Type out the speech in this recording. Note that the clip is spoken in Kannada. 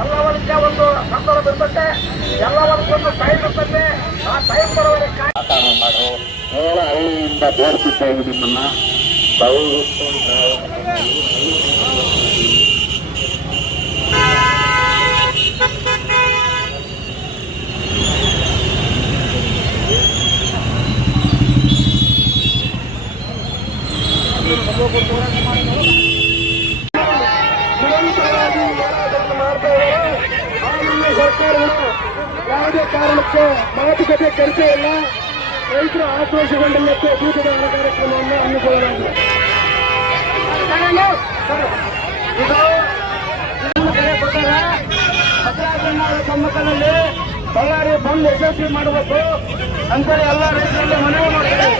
ಎಲ್ಲವರಿಗೆ ಒಂದು ಸಂದರ್ಭ ಇರ್ತದೆ, ಎಲ್ಲವರಿಗೊಂದು ಟೈಮ್ ಇರ್ತದೆ. ಆ ಟೈಮ್ ಬರೋವರೆಗೆ ಹಳ್ಳಿಯಿಂದ ಬೇರ್ತಿದ್ದ ನಿಮ್ಮನ್ನ ಸರ್ಕಾರಗಳು ಯಾವುದೇ ಕಾರಣಕ್ಕೆ ಮಾತುಕತೆ ಕರಿತೇ ಇಲ್ಲ. ರೈತರ ಆಕ್ರೋಶಗೊಂಡಲ್ಲಕ್ಕೆ ದೂತದ ಕಾರ್ಯಕ್ರಮವನ್ನು ಹಮ್ಮಿಕೊಳ್ಳಲಾಗಿದೆ. ಸಮ್ಮುಖದಲ್ಲಿ ಬಳ್ಳಾರಿ ಬಂದ್ ಯಶಸ್ವಿ ಮಾಡಬೇಕು ಅಂತೇಳಿ ಎಲ್ಲ ರೈತರಲ್ಲಿ ಮನವಿ ಮಾಡ್ತಾರೆ.